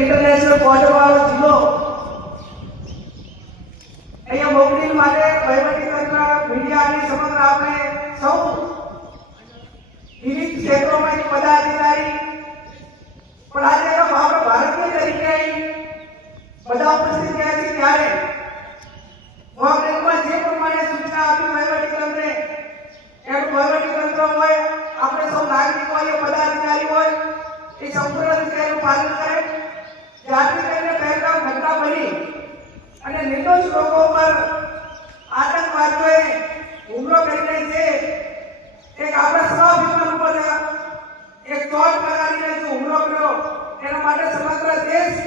International border વાળો જિલ્લો. અહીંયા મોકલી માટે વહીવટીતંત્ર મીડિયાની સમગ્ર આપણે સૌ વિવિધ ક્ષેત્રોમાંથી પદાધિકારી. પણ આજે આપણે ભારતીય તરીકે બધા ઉપસ્થિત થયા છે ત્યારે. મોકલીનમાં જે પ્રમાણે સૂચના આપી વહીવટીતંત્રે એનું વહીવટીતંત્ર હોય, આપણે સૌ નાગરિક હોય, પદાધિકારી હોય, એ સંપૂર્ણ રીતે એનું પાલન કરે જાતિ કરીને પહેલગામ ઘટના બની અને નિર્દોષ લોકો પર આતંકવાદીઓએ હુમલો કરીને જે એક આપણા સ્વાભિમાન ઉપર એક ચોટ લગાડીને જે હુમલો કર્યો, એના માટે સમગ્ર દેશ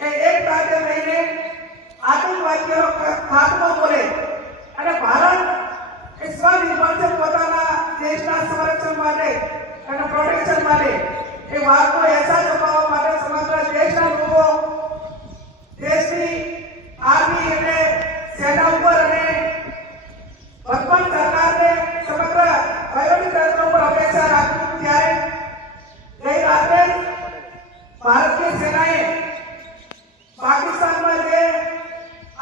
એ એક સાથે થઈને આતંકવાદીઓ ખાતમો કરે. અને ભારત એ સ્વનિર્ભર છે પોતાના દેશના સંરક્ષણ માટે અને પ્રોટેક્શન માટે એ વાતનો અહેસાસ અપાવવા માટે સમગ્ર દેશના લોકો દેશની આર્મી એટલે સેના ઉપર અને વર્તમાન સરકારને સમગ્ર વહીવટી તંત્ર ઉપર અપેક્ષા રાખી ત્યારે ગઈ રાત્રે ભારતીય સેનાએ પાકિસ્તાનમાં જે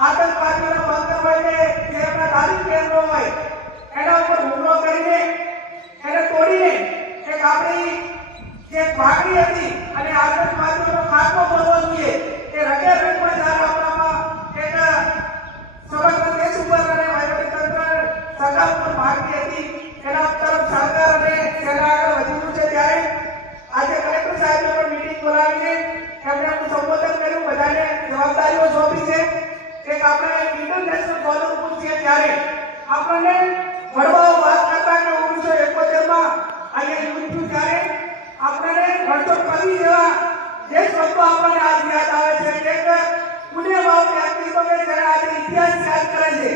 આતંકવાદીઓનો બંકર હોય કે જે આપણા તાલીમ કેન્દ્રો હોય એના ઉપર હુમલો કરીને એને તોડીને એક આપણી માગણી હતી અને આતંકવાદીઓનો ખાત્મો કરવો જોઈએ. કે રગે પણ ધારો આપવામાં એક સમગ્ર દેશ ઉપર અને વહીવટી તંત્ર સરકાર પર માગણી હતી, એના તરફ સરકાર અને સેના આગળ વધી રહ્યું છે ત્યારે આજે કલેક્ટર સાહેબને પણ મીટિંગ બોલાવીને એમણે સંબોધન કર્યું. બધાને જવાબદારીઓ સોંપી છે. એક આપણે ઇન્ટરનેશનલ બોર્ડર ઉપર છીએ ત્યારે આપણને વડવાઓ વાત કરતા કે ઓગણીસો એકોતેરમાં અહીંયા યુદ્ધ થયું ત્યારે આપણને કવિ એવા જે શબ્દો આપણને આજ યાદ આવે છે કે પુણે ભાવ વ્યક્તિ કે જેને આજે ઇતિહાસ યાદ કરે છે.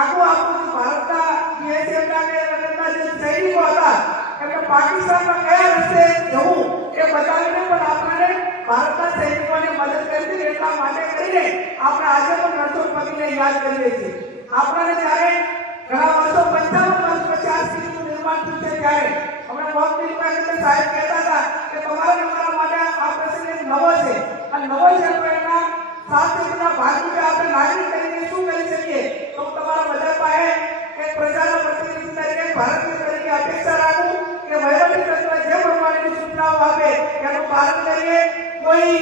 આખું આપણું ભારતના બીએસએફના કે રણના જે સૈનિકો હતા એમને પાકિસ્તાનમાં કયા રસ્તે જવું એ બતાવીને પણ આપણને ભારતના સૈનિકોને મદદ કરી હતી એટલા માટે કરીને આપણે આજે પણ રણછોડ પતિને યાદ કરીએ છીએ. આપણને જ્યારે ઘણા વર્ષો પંચાવન વર્ષ પછી આ સ્થિતિનું નિર્માણ થયું છે ત્યારે, હમણાં એટલે સાહેબ કહેતા કે તમારા અમારા માટે આ છે. અને નવો છે તમારા સૂચનાઓ આપે એનું પાલન કરીએ. કોઈ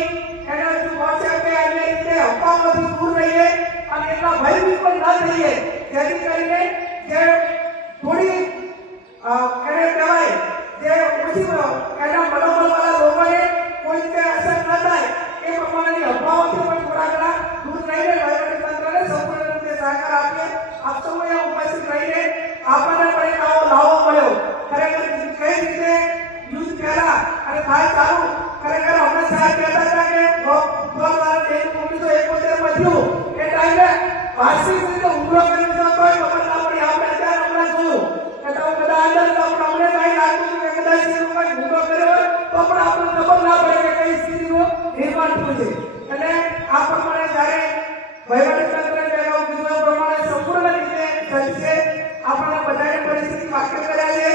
એના જો વોટ્સએપ કે અન્ય રીતે અફવાઓથી દૂર રહીએ અને એટલા ભયભીત પણ ન થઈએ. જેથી કરીને જે થોડી એને જે ઓછી એના મનોબળવાળા લોકોને કોઈ રીતે અસર ન થાય એ પ્રમાણેની અફવાઓથી પણ થોડા ઘણા દૂર રહીને વહીવટી તંત્રને સંપૂર્ણ રીતે સહકાર આપીએ આપ સૌએ ઉપસ્થિત રહીને આપણને પણ એક આવો લાવો મળ્યો ખરેખર કઈ રીતે યુદ્ધ પહેલા અને થાય ચાલુ ખરેખર હમણાં સાહેબ કહેતા હતા કે ગોળવાળા દેશ ઓગણીસો એકોતેરમાં થયું એ ટાઈમે વાર્ષિક રીતે હુમલો કરી દીધો તોય ખબર પડી. આપણે અત્યારે હમણાં જોયું. કે તમે બધા અંદર તો આપણે અમને કઈ લાગતું કે કદાચ એ લોકોએ હુમલો કર્યો હોય તો પણ આપણને ખબર ના પડે કે કઈ સ્થિતિનું નિર્માણ થયું છે. એટલે આ પ્રમાણે જ્યારે વહીવટી તંત્રએ પહેલા કીધું, એ પ્રમાણે સંપૂર્ણ રીતે સજ્જ છે. આપણા બધાને પરિસ્થિતિ વાક્ય કર્યા છે.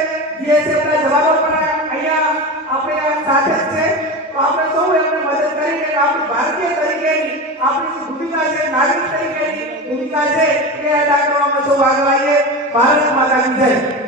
જે ના જવાનો પણ અહીંયા આપણે સાથે જ છે તો આપણે સૌ એમને મદદ કરીને કે આપણી ભારતીય તરીકેની આપણી ભૂમિકા છે નાગરિક તરીકેની ભૂમિકા છે એ અદા કરવામાં સૌ ભાગ લઈએ, ભારત માતાની જય.